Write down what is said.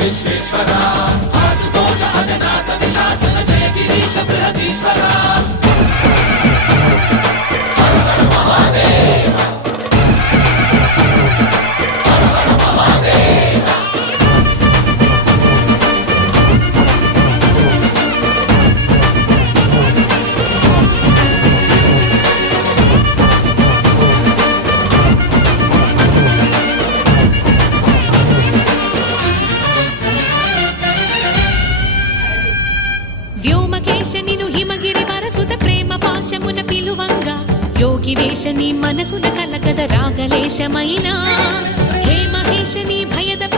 విశ్వేశ్వరా ఆశుతోష అజనాశ విశాసన జయ గిరీశ బృహదీశ్వరా వ్యోమకేశనిను హిమగిరి వరసుత ప్రేమ పాశమున పిలువంగా యోగి వేషని మనసున కలకద రాగలేశమైనా హే మహేశని భయద